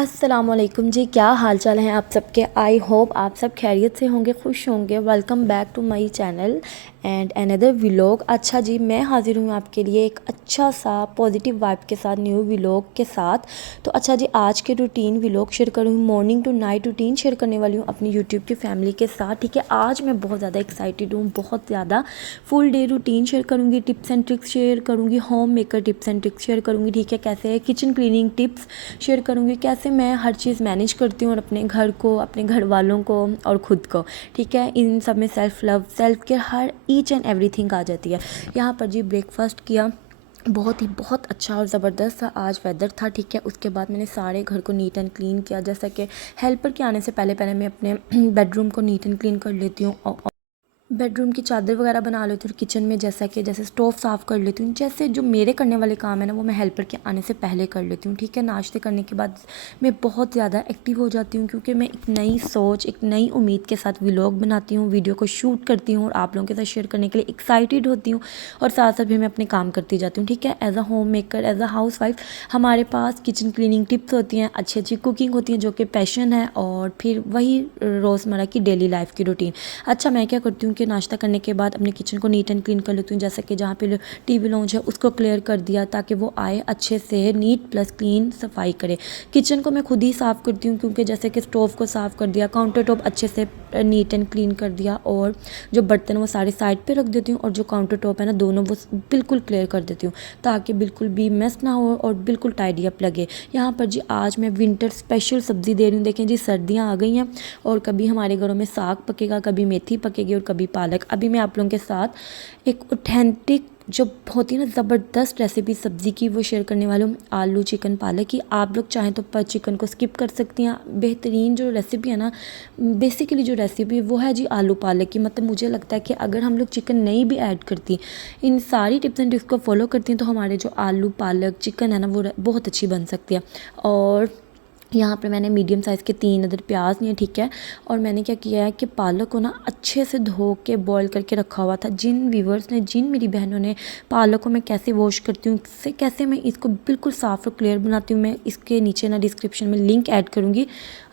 अस्सलामुअलैकुम जी, क्या हाल चाल हैं आप सबके। आई होप आप सब खैरियत से होंगे, खुश होंगे। Welcome back to my channel and another vlog. अच्छा जी, मैं हाज़िर हूँ आपके लिए एक अच्छा सा पॉजिटिव वाइब के साथ, न्यू व्लॉग के साथ। तो अच्छा जी, आज के रूटीन व्लॉग शेयर करूँगी, morning to night routine share करने वाली हूँ अपनी यूट्यूब की फैमिली के साथ। ठीक है, आज मैं बहुत ज़्यादा एक्साइटेड हूँ, बहुत ज़्यादा। फुल डे रूटीन शेयर करूँगी, टिप्स एंड ट्रिक्स शेयर करूँगी, home maker tips and tricks share करूँगी। ठीक है, कैसे किचन क्लीनिंग टिप्स शेयर करूँगी, कैसे मैं हर चीज़ मैनेज करती हूँ और अपने घर को, अपने घर वालों को और ख़ुद को। ठीक है, इन सब में सेल्फ़ लव, सेल्फ़ केयर, हर ईच एंड एवरीथिंग आ जाती है। यहाँ पर जी ब्रेकफास्ट किया, बहुत अच्छा और ज़बरदस्त सा आज वेदर था। ठीक है, उसके बाद मैंने सारे घर को नीट एंड क्लीन किया। जैसा कि हेल्पर के आने से पहले पहले मैं अपने बेडरूम को नीट एंड क्लीन कर लेती हूँ, और बेडरूम की चादर वगैरह बना लेती हूँ। किचन में जैसे स्टोव साफ़ कर लेती हूँ। जैसे जो मेरे करने वाले काम है ना, वो मैं हेल्पर के आने से पहले कर लेती हूँ। ठीक है, नाश्ते करने के बाद मैं बहुत ज़्यादा एक्टिव हो जाती हूँ, क्योंकि मैं एक नई सोच, एक नई उम्मीद के साथ व्लॉग बनाती हूँ, वीडियो को शूट करती हूँ और आप लोगों के साथ शेयर करने के लिए एक्साइटेड होती हूँ। और साथ साथ भी मैं अपने काम करती जाती हूँ। ठीक है, as a homemaker, as a housewife, हमारे पास किचन क्लीनिंग टिप्स होती हैं, अच्छी अच्छी कुकिंग होती है, जो कि पैशन है, और फिर वही रोज़मर्रा की डेली लाइफ की रूटीन। अच्छा, मैं क्या करती हूँ कि नाश्ता करने के बाद अपने किचन को नीट एंड क्लीन कर लेती हूँ। जैसे कि जहाँ पे टीवी लॉन्च है उसको क्लियर कर दिया, ताकि वो आए अच्छे से नीट प्लस क्लीन सफाई करे। किचन को मैं खुद ही साफ़ करती हूँ, क्योंकि जैसे कि स्टोव को साफ़ कर दिया, काउंटर टॉप अच्छे से नीट एंड क्लीन कर दिया, और जो बर्तन वो सारे साइड पे रख देती हूँ, और जो काउंटर टॉप है ना, दोनों वो बिल्कुल क्लियर कर देती हूँ, ताकि बिल्कुल भी मेस ना हो और बिल्कुल टाइडी अप लगे। यहाँ पर जी आज मैं विंटर स्पेशल सब्ज़ी दे रही हूँ। देखें जी, सर्दियाँ आ गई हैं, और कभी हमारे घरों में साग पकेगा, कभी मेथी पकेगी, और कभी पालक। अभी मैं आप लोगों के साथ एक ऑथेंटिक जो होती है ना, ज़बरदस्त रेसिपी सब्ज़ी की, वो शेयर करने वाली हूँ। आलू चिकन पालक की। आप लोग चाहें तो पर चिकन को स्किप कर सकती हैं। बेहतरीन जो रेसिपी है ना, बेसिकली जो रेसिपी है वो है जी आलू पालक की। मतलब मुझे लगता है कि अगर हम लोग चिकन नहीं भी ऐड करती, इन सारी टिप्स एंड ट्रिक्स को फॉलो करती हैं, तो हमारे जो आलू पालक चिकन है ना, वो बहुत अच्छी बन सकती है। और यहाँ पे मैंने मीडियम साइज़ के 3 अदर प्याज लिए। ठीक है, और मैंने क्या किया है कि पालक को ना अच्छे से धो के बॉईल करके रखा हुआ था। जिन व्यूवर्स ने, जिन मेरी बहनों ने पालक को मैं कैसे वॉश करती हूँ, कैसे मैं इसको बिल्कुल साफ़ और क्लियर बनाती हूँ, मैं इसके नीचे ना डिस्क्रिप्शन में लिंक ऐड करूँगी।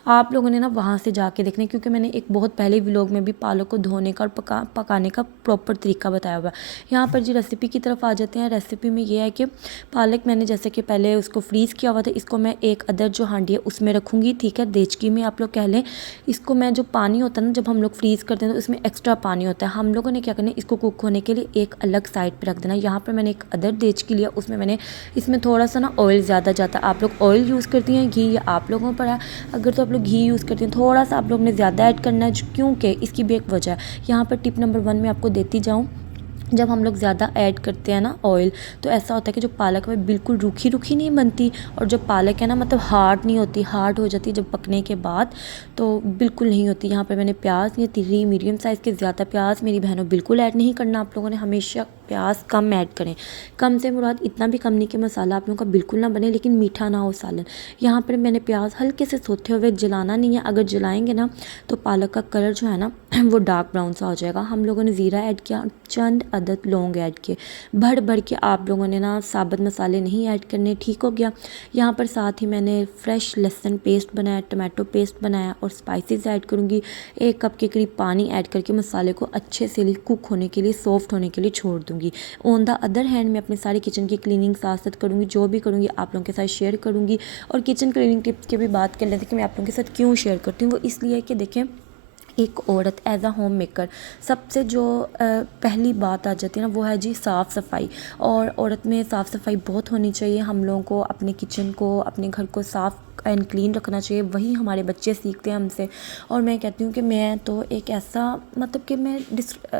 आप लोगों ने ना वहाँ से जाके देखना है, क्योंकि मैंने एक बहुत पहले व्लॉग में भी पालक को धोने का और पकाने का प्रॉपर तरीका बताया हुआ है। यहाँ पर जी रेसिपी की तरफ आ जाते हैं। रेसिपी में ये है कि पालक मैंने जैसे कि पहले उसको फ्रीज़ किया हुआ था, इसको मैं एक अदर जो हांडी है उसमें रखूँगी। ठीक है, देचकी में आप लोग कह लें इसको। मैं जो पानी होता है ना, जब हम लोग फ्रीज़ करते हैं तो इसमें एक्स्ट्रा पानी होता है, हम लोगों ने क्या करना है, इसको कुक होने के लिए एक अलग साइड पर रख देना। यहाँ पर मैंने एक अदर देचकी लिया, उसमें मैंने इसमें थोड़ा सा ना ऑयल ज़्यादा जाता है। आप लोग ऑयल यूज़ करती हैं, घी, या आप लोगों पर है। अगर तो आप लोग घी यूज़ करती हैं, थोड़ा सा आप लोग ने ज़्यादा ऐड करना है, क्योंकि इसकी भी एक वजह है। यहाँ पर टिप नंबर 1 में आपको देती जाऊँ। जब हम लोग ज़्यादा ऐड करते हैं ना ऑयल, तो ऐसा होता है कि जो पालक है बिल्कुल रूखी रूखी नहीं बनती, और जो पालक है ना, मतलब हार्ड नहीं होती, हार्ड हो जाती है जब पकने के बाद, तो बिल्कुल नहीं होती। यहाँ पे मैंने प्याज लिए 3 मीडियम साइज़ के। ज़्यादा प्याज मेरी बहनों बिल्कुल ऐड नहीं करना। आप लोगों ने हमेशा प्याज कम ऐड करें। कम से मुराद इतना भी कम नहीं कि मसाला आप लोगों का बिल्कुल ना बने, लेकिन मीठा ना हो सालन। यहाँ पर मैंने प्याज हल्के से सोते हुए, जलाना नहीं है। अगर जलाएंगे ना, तो पालक का कलर जो है ना, वो डार्क ब्राउन सा हो जाएगा। हम लोगों ने ज़ीरा ऐड किया, चंद अदद लौंग ऐड किए। भर भर के आप लोगों ने ना साबुत मसाले नहीं ऐड करने। ठीक हो गया। यहाँ पर साथ ही मैंने फ्रेश लहसुन पेस्ट बनाया, टमाटो पेस्ट बनाया, और स्पाइसेस ऐड करूँगी। 1 कप के करीब पानी ऐड करके मसाले को अच्छे से कुक होने के लिए, सॉफ्ट होने के लिए छोड़ दूँगी। ऑन द अदर हैंड मैं अपने सारी किचन की क्लीनिंग साथ साथ करूँगी। जो भी करूँगी आप लोगों के साथ शेयर करूँगी। और किचन क्लीनिंग टिप्स की भी बात कर लेते हैं कि मैं आप लोगों के साथ क्यों शेयर करती हूँ। वो इसलिए कि देखें, एक औरत एज अ होम मेकर, सबसे जो पहली बात आ जाती है ना, वो है जी साफ़ सफाई। और औरत में साफ़ सफाई बहुत होनी चाहिए। हम लोगों को अपने किचन को, अपने घर को साफ़ एंड क्लीन रखना चाहिए। वही हमारे बच्चे सीखते हैं हमसे। और मैं कहती हूँ कि मैं तो एक ऐसा, मतलब कि मैं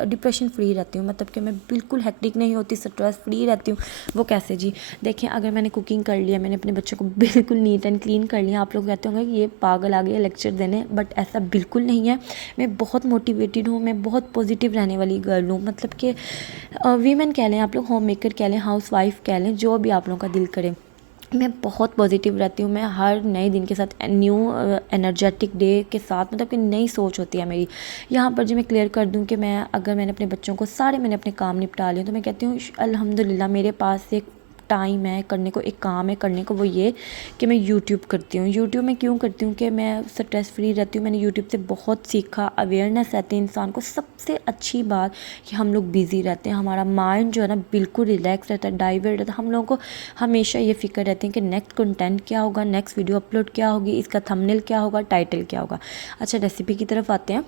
डिप्रेशन फ्री रहती हूँ, मतलब कि मैं बिल्कुल हेक्टिक नहीं होती, स्ट्रेस फ्री रहती हूँ। वो कैसे जी, देखें, अगर मैंने कुकिंग कर लिया, मैंने अपने बच्चों को बिल्कुल नीट एंड क्लीन कर लिया, आप लोग कहते होंगे कि ये पागल आ गए लेक्चर देने, बट ऐसा बिल्कुल नहीं है। मैं बहुत मोटिवेटेड हूँ, मैं बहुत पॉजिटिव रहने वाली गर्ल हूँ। मतलब कि वीमेन कह लें, आप लोग होम मेकर कह लें, हाउस वाइफ कह लें, जो भी आप लोगों का दिल करे, मैं बहुत पॉजिटिव रहती हूँ। मैं हर नए दिन के साथ न्यू एनर्जेटिक डे के साथ, मतलब कि नई सोच होती है मेरी। यहाँ पर जो मैं क्लियर कर दूँ कि मैंने अपने बच्चों को सारे, मैंने अपने काम निपटा लिए, तो मैं कहती हूँ अल्हम्दुलिल्लाह, मेरे पास एक टाइम है, करने को एक काम है करने को, वो ये कि मैं यूट्यूब करती हूँ। यूट्यूब में क्यों करती हूँ कि मैं स्ट्रेस फ्री रहती हूँ। मैंने यूट्यूब से बहुत सीखा, अवेयरनेस रहती है इंसान को। सबसे अच्छी बात कि हम लोग बिज़ी रहते हैं, हमारा माइंड जो है ना बिल्कुल रिलैक्स रहता है, डाइवर्ट रहता है। हम लोगों को हमेशा ये फ़िक्र रहती है कि नेक्स्ट कंटेंट क्या होगा, नेक्स्ट वीडियो अपलोड क्या होगी, इसका थंबनेल क्या होगा, टाइटल क्या होगा। अच्छा, रेसिपी की तरफ आते हैं।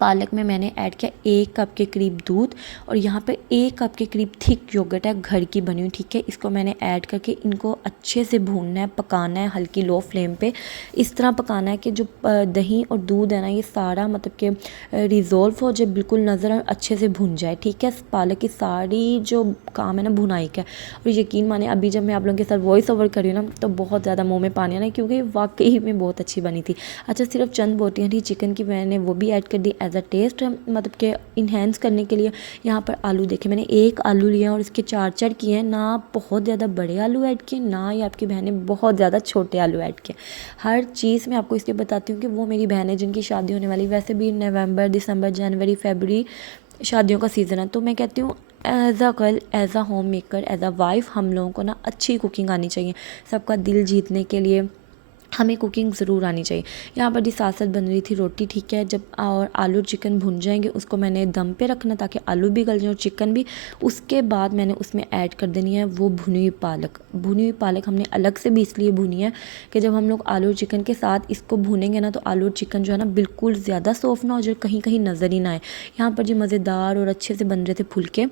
पालक में मैंने ऐड किया 1 कप के करीब दूध और यहाँ पे 1 कप के करीब थिक योगर्ट है, घर की बनी हुई, ठीक है। इसको मैंने ऐड करके इनको अच्छे से भूनना है, पकाना है हल्की लो फ्लेम पे। इस तरह पकाना है कि जो दही और दूध है ना ये सारा मतलब कि रिजोल्व हो जाए, बिल्कुल नज़र अच्छे से भुन जाए, ठीक है। पालक की सारी जो काम है ना भुनाई का। और यकीन माने अभी जब मैं आप लोगों के साथ वॉइस ओवर कर रही हूँ ना तो बहुत ज़्यादा मुँह में पानी आ रहा है, क्योंकि वाकई में बहुत अच्छी बनी थी। अच्छा, सिर्फ चंद बोटियाँ थी चिकन की, मैंने वो भी ऐड कर दी एज अ टेस्ट, मतलब कि इन्हेंस करने के लिए। यहाँ पर आलू देखे, मैंने 1 आलू लिया और इसके 4 किए हैं, ना बहुत ज़्यादा बड़े आलू ऐड किए, ना ही आपकी बहन ने बहुत ज़्यादा छोटे आलू ऐड किए। हर चीज़ मैं आपको इसलिए बताती हूँ कि वो मेरी बहन है जिनकी शादी होने वाली, वैसे भी नवंबर दिसंबर जनवरी फरवरी शादियों का सीज़न है। तो मैं कहती हूँ as a girl, as a home maker, as a wife हम लोगों को ना अच्छी कुकिंग आनी चाहिए। सबका दिल जीतने के लिए हमें कुकिंग ज़रूर आनी चाहिए। यहाँ पर जी साथ साथ बन रही थी रोटी, ठीक है। जब और आलू चिकन भुन जाएंगे उसको मैंने दम पे रखना ताकि आलू भी गल जाए और चिकन भी। उसके बाद मैंने उसमें ऐड कर देनी है वो भुनी हुई पालक। भुनी हुई पालक हमने अलग से भी इसलिए भुनी है कि जब हम लोग आलू चिकन के साथ इसको भुनेंगे ना तो आलू चिकन जो है ना बिल्कुल ज़्यादा सॉफ्ट ना हो जाए, कहीं कहीं नज़र ही ना आए। यहाँ पर जी मज़ेदार और अच्छे से बन रहे थे फुलके।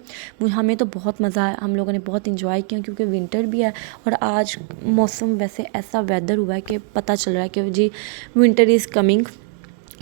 हमें तो बहुत मज़ा आया, हम लोगों ने बहुत इंजॉय किया, क्योंकि विंटर भी है और आज मौसम वैसे ऐसा वेदर हुआ है कि पता चल रहा है कि जी विंटर इज़ कमिंग।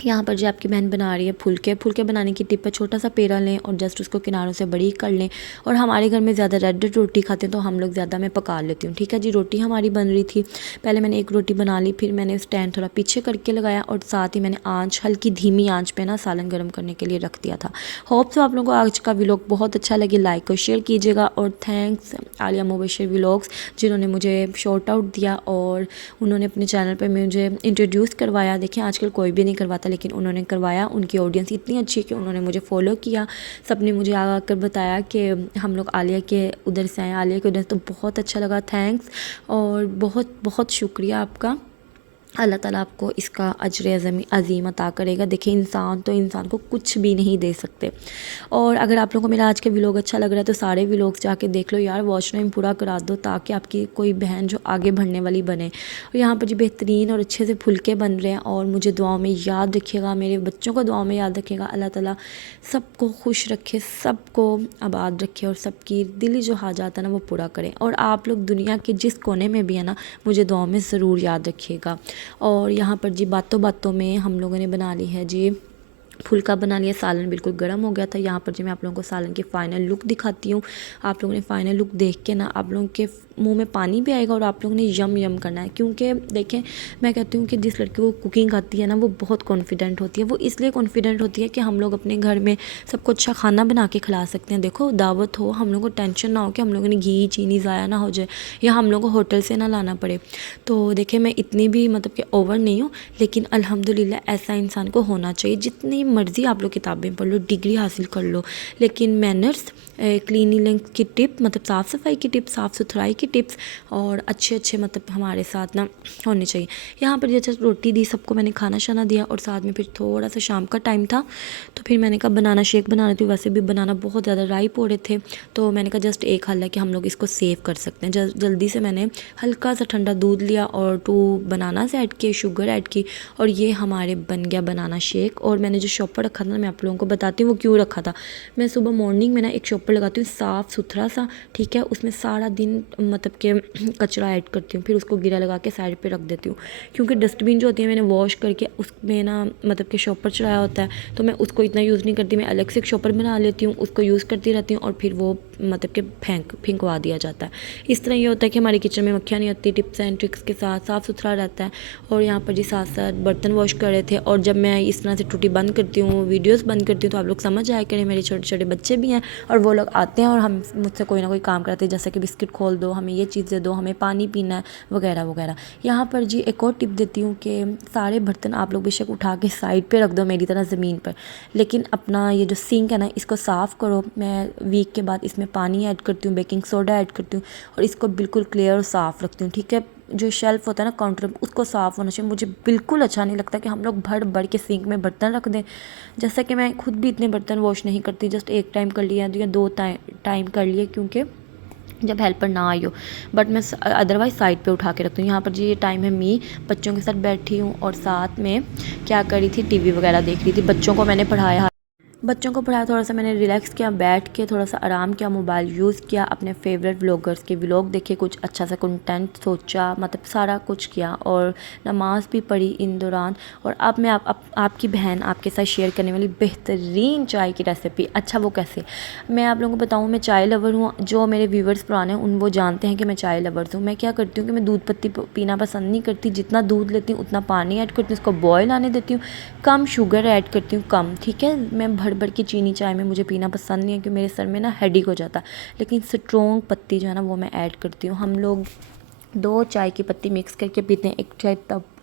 यहाँ पर जो आपकी बहन बना रही है फुलके। फुलके बनाने की टिप है, छोटा सा पेड़ा लें और जस्ट उसको किनारों से बड़ी कर लें। और हमारे घर में ज़्यादा रेड रोटी खाते हैं तो हम लोग ज़्यादा मैं पका लेती हूँ, ठीक है जी। रोटी हमारी बन रही थी, पहले मैंने एक रोटी बना ली, फिर मैंने स्टैंड थोड़ा पीछे करके लगाया और साथ ही मैंने आँच हल्की धीमी आँच पे ना सालन गर्म करने के लिए रख दिया था। होप सो आप लोगों को आज का व्लॉग बहुत अच्छा लगे, लाइक और शेयर कीजिएगा। और थैंक्स आलिया मुबशर व्लॉग्स जिन्होंने मुझे शॉर्ट आउट दिया और उन्होंने अपने चैनल पर मुझे इंट्रोड्यूस करवाया। देखिए आजकल कोई भी नहीं करवाता, लेकिन उन्होंने करवाया। उनकी ऑडियंस इतनी अच्छी है कि उन्होंने मुझे फॉलो किया, सबने मुझे आकर बताया कि हम लोग आलिया के उधर से आए, आलिया के उधर। तो बहुत अच्छा लगा, थैंक्स और बहुत बहुत शुक्रिया आपका। अल्लाह ताला आपको इसका अजर अज़ीम अता करेगा। देखिए इंसान तो इंसान को कुछ भी नहीं दे सकते। और अगर आप लोगों को मेरा आज के व्लॉग अच्छा लग रहा है तो सारे व्लॉग्स जाके देख लो यार, वॉच टाइम पूरा करा दो ताकि आपकी कोई बहन जो आगे बढ़ने वाली बने। और यहाँ पर जो बेहतरीन और अच्छे से फुलके बन रहे हैं। और मुझे दुआओं में याद रखिएगा, मेरे बच्चों को दुआओं में याद रखिएगा। अल्लाह ताला सबको खुश रखे, सबको आबाद रखे और सबकी दिली जो हाजात है ना वो पूरा करें। और आप लोग दुनिया के जिस कोने में भी है ना मुझे दुआओं में ज़रूर याद रखिएगा। और यहाँ पर जी बातों बातों में हम लोगों ने बना ली है जी फुल्का बना लिया। सालन बिल्कुल गर्म हो गया था। यहाँ पर जी मैं आप लोगों को सालन की फ़ाइनल लुक दिखाती हूँ। आप लोगों ने फ़ाइनल लुक देख के ना आप लोगों के मुंह में पानी भी आएगा और आप लोगों ने यम यम करना है। क्योंकि देखें मैं कहती हूँ कि जिस लड़की को कुकिंग आती है ना वो बहुत कॉन्फिडेंट होती है। वो इसलिए कॉन्फिडेंट होती है कि हम लोग अपने घर में सबको अच्छा खाना बना के खिला सकते हैं। देखो दावत हो, हम लोग को टेंशन ना हो कि हम लोगों ने घी चीनी ज़ाया ना हो जाए या हम लोग को होटल से ना लाना पड़े। तो देखिए मैं इतनी भी मतलब कि ओवर नहीं हूँ, लेकिन अल्हम्दुलिल्लाह ऐसा इंसान को होना चाहिए। जितनी मर्ज़ी आप लोग किताबें पढ़ लो, डिग्री हासिल कर लो, लेकिन मैनर्स, क्लीनिंग की टिप मतलब साफ़ सफाई की टिप्स, साफ़ सुथराई की टिप्स और अच्छे मतलब हमारे साथ ना होने चाहिए। यहाँ पर जैसे रोटी दी, सबको मैंने खाना शाना दिया और साथ में फिर थोड़ा सा शाम का टाइम था तो फिर मैंने कहा बनाना शेक बना रही थी। वैसे भी बनाना बहुत ज़्यादा राइप हो रहे थे तो मैंने कहा जस्ट एक हल है कि हम लोग इसको सेव कर सकते हैं। जल्दी से मैंने हल्का सा ठंडा दूध लिया और 2 बनानास ऐड किए, शुगर ऐड की और ये हमारे बन गया बनाना शेक। और मैंने जो शॉपर रखा था मैं आप लोगों को बताती हूँ वो क्यों रखा था। मैं सुबह मॉर्निंग में ना एक शॉपर लगाती हूँ साफ़ सुथरा सा, ठीक है। उसमें सारा दिन मतलब के कचरा ऐड करती हूँ, फिर उसको गिरा लगा के साइड पे रख देती हूँ। क्योंकि डस्टबिन जो होती है मैंने वॉश करके उसमें ना मतलब कि शॉपर चढ़ाया होता है तो मैं उसको इतना यूज़ नहीं करती। मैं अलग से एक शॉपर बना लेती हूँ, उसको यूज़ करती रहती हूँ और फिर वो मतलब कि फेंकवा दिया जाता है। इस तरह ये होता है कि हमारी किचन में मक्खियाँ नहीं आती, टिप्स एंड ट्रिक्स के साथ साफ़ सुथरा रहता है। और यहाँ पर जी साथ साथ बर्तन वॉश कर रहे थे। और जब मैं इस तरह से टूटी बंद करती हूँ, वीडियोस बंद करती हूँ तो आप लोग समझ आया करें मेरे छोटे छोटे बच्चे भी हैं और वो लोग आते हैं और हम मुझसे कोई ना कोई काम कराते हैं, जैसे कि बिस्किट खोल दो, हमें ये चीज़ दे दो, हमें पानी पीना है वगैरह वगैरह। यहाँ पर जी एक और टिप देती हूँ कि सारे बर्तन आप लोग बेशक उठा के साइड पे रख दो मेरी तरह ज़मीन पर, लेकिन अपना ये जो सिंक है ना इसको साफ़ करो। मैं वीक के बाद इसमें पानी ऐड करती हूँ, बेकिंग सोडा ऐड करती हूँ और इसको बिल्कुल क्लियर और साफ़ रखती हूँ। ठीक है, जो शेल्फ़ होता है ना काउंटर उसको साफ़ होना चाहिए। मुझे बिल्कुल अच्छा नहीं लगता कि हम लोग भर भर के सिंक में बर्तन रख दें। जैसा कि मैं खुद भी इतने बर्तन वॉश नहीं करती, जस्ट एक टाइम कर लिया या 2 टाइम कर लिए, क्योंकि जब हेल्पर ना आई हो। बट मैं अदरवाइज़ साइड पे उठा के रखती हूँ। यहाँ पर जी ये टाइम है मी बच्चों के साथ बैठी हूँ और साथ में क्या कर रही थी, टीवी वगैरह देख रही थी। बच्चों को मैंने पढ़ाया, थोड़ा सा मैंने रिलैक्स किया, बैठ के थोड़ा सा आराम किया, मोबाइल यूज़ किया, अपने फेवरेट व्लॉगर्स के व्लॉग देखे, कुछ अच्छा सा कंटेंट सोचा, मतलब सारा कुछ किया और नमाज़ भी पढ़ी इन दौरान। और अब मैं आपकी बहन आपके साथ शेयर करने वाली बेहतरीन चाय की रेसिपी। अच्छा वो कैसे, मैं आप लोगों को बताऊँ, मैं चाय लवर हूँ। जो मेरे व्यूवर्स पुराने हैं उन वो जानते हैं कि मैं चाय लवर्स हूँ। मैं क्या करती हूँ कि मैं दूध पत्ती पीना पसंद नहीं करती। जितना दूध लेती हूँ उतना पानी ऐड करती हूँ, उसको बॉयल आने देती हूँ, कम शुगर ऐड करती हूँ, कम। ठीक है, मैं भर भर की चीनी चाय में मुझे पीना पसंद नहीं है, क्योंकि मेरे सर में ना हेडेक हो जाता। लेकिन स्ट्रॉन्ग पत्ती जो है ना वो मैं ऐड करती हूँ। हम लोग 2 चाय की पत्ती मिक्स करके पीते हैं। एक चाय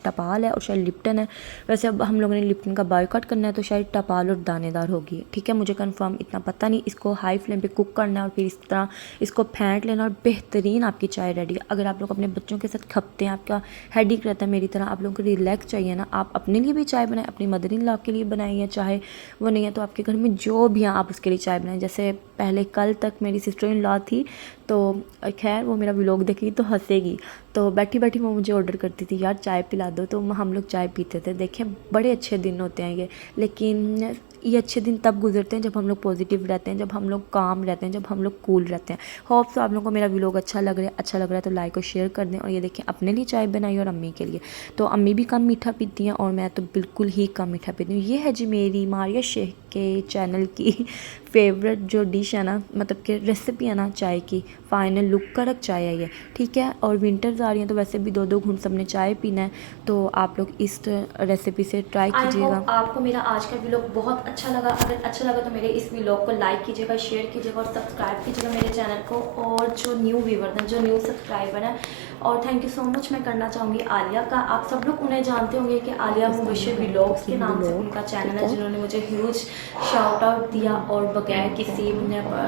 टपाल है और शायद लिप्टन है। वैसे अब हम लोगों ने लिप्टन का बायकॉट करना है तो शायद टपाल और दानेदार होगी। ठीक है, मुझे कंफर्म इतना पता नहीं। इसको हाई फ्लेम पे कुक करना है और फिर इस तरह इसको फेंट लेना और बेहतरीन आपकी चाय रेडी है। अगर आप लोग अपने बच्चों के साथ खपते हैं, आपका हेडेक रहता है मेरी तरह, आप लोगों को रिलैक्स चाहिए ना, आप अपने लिए भी चाय बनाएं, अपनी मदर इन लॉ के लिए बनाइए, चाहे वो नहीं है तो आपके घर में जो भी हैं आप उसके लिए चाय बनाएं। जैसे पहले कल तक मेरी सिस्टर इन लॉ थी, तो खैर वो मेरा व्लॉग देखेगी तो हंसेगी, तो बैठी बैठी वो मुझे ऑर्डर करती थी, यार चाय पिला दो, तो हम लोग चाय पीते थे। देखें बड़े अच्छे दिन होते हैं ये, लेकिन ये अच्छे दिन तब गुजरते हैं जब हम लोग पॉजिटिव रहते हैं, जब हम लोग काम रहते हैं, जब हम लोग कूल रहते हैं। होप तो आप लोगों को मेरा व्लॉग अच्छा लग रहा है तो लाइक और शेयर कर दें। और ये देखें अपने लिए चाय बनाई और अम्मी के लिए, तो अम्मी भी कम मीठा पीती हैं और मैं तो बिल्कुल ही कम मीठा पीती हूँ। ये है जी मेरी मारिया शेख के चैनल की फेवरेट जो डिश है ना, मतलब कि रेसिपी है ना चाय की, फाइनल लुक करक चाय है ये। ठीक है, और विंटर्स आ रही हैं तो वैसे भी 2-2 घूंट सबने चाय पीना है, तो आप लोग इस रेसिपी से ट्राई कीजिएगा। आपको मेरा आज का व्लॉग बहुत अच्छा लगा। अगर अच्छा लगा तो मेरे इस व्लॉग को लाइक कीजिएगा, शेयर कीजिएगा और सब्सक्राइब कीजिएगा मेरे चैनल को। और जो न्यू व्यूवर हैं, जो न्यू सब्सक्राइबर हैं, और थैंक यू सो मच मैं करना चाहूँगी आलिया का। आप सब लोग उन्हें जानते होंगे कि आलिया मुबशर व्लॉग्स के नाम से उनका चैनल है, जिन्होंने मुझे ह्यूज शाउट आउट दिया और बगैर किसी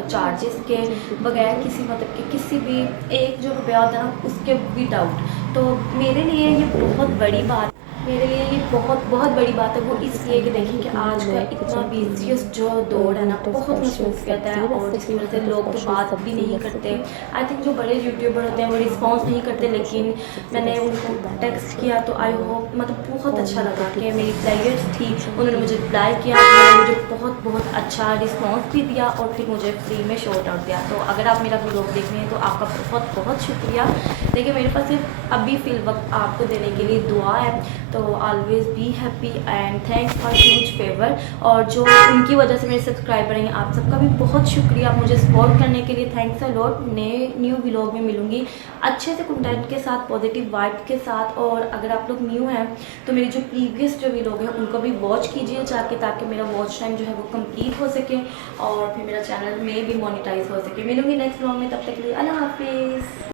चार्जेस के, बगैर किसी मतलब कि किसी भी एक जो रुपया होता है ना उसके विदाउट। तो मेरे लिए ये बहुत बड़ी बात, मेरे लिए ये बहुत बहुत बड़ी बात है। वो इसलिए कि देखिए कि आज का इतना बिजिएस्ट जो दौर है ना, बहुत मसरूफियत है और जिसकी वजह से लोग तो बात भी नहीं करते। आई थिंक जो बड़े यूट्यूबर होते हैं वो रिस्पॉन्स नहीं करते, लेकिन मैंने उनको टेक्स्ट किया तो आई होप मतलब बहुत अच्छा लगा कि मेरी प्लेयर्स थी, उन्होंने मुझे रिप्लाई किया, उन्होंने मुझे बहुत बहुत अच्छा रिस्पॉन्स भी दिया और फिर मुझे फ्री में शॉर्ट आउट दिया। तो अगर आप मेरा व्लॉग देख रहे हैं तो आपका बहुत बहुत शुक्रिया। देखिए मेरे पास सिर्फ अभी फिल वक्त आपको देने के लिए दुआ है, तो always be happy and thanks for huge favour. और जो उनकी वजह से मेरे सब्सक्राइबर हैं, आप सबका भी बहुत शुक्रिया मुझे सपोर्ट करने के लिए। Thanks a lot. नए न्यू व्लॉग में मिलूंगी अच्छे से कंटेंट के साथ, पॉजिटिव वाइब के साथ। और अगर आप लोग न्यू हैं तो मेरी जो प्रीवियस जो व्लॉग हैं उनको भी वॉच कीजिए जाके, ताकि मेरा वॉच टाइम जो है वो कंप्लीट हो सके और फिर मेरा चैनल में भी मोनेटाइज हो सके। मिलूंगी नेक्स्ट व्लॉग में, तब तक के लिए अल्लाह हाफिज़।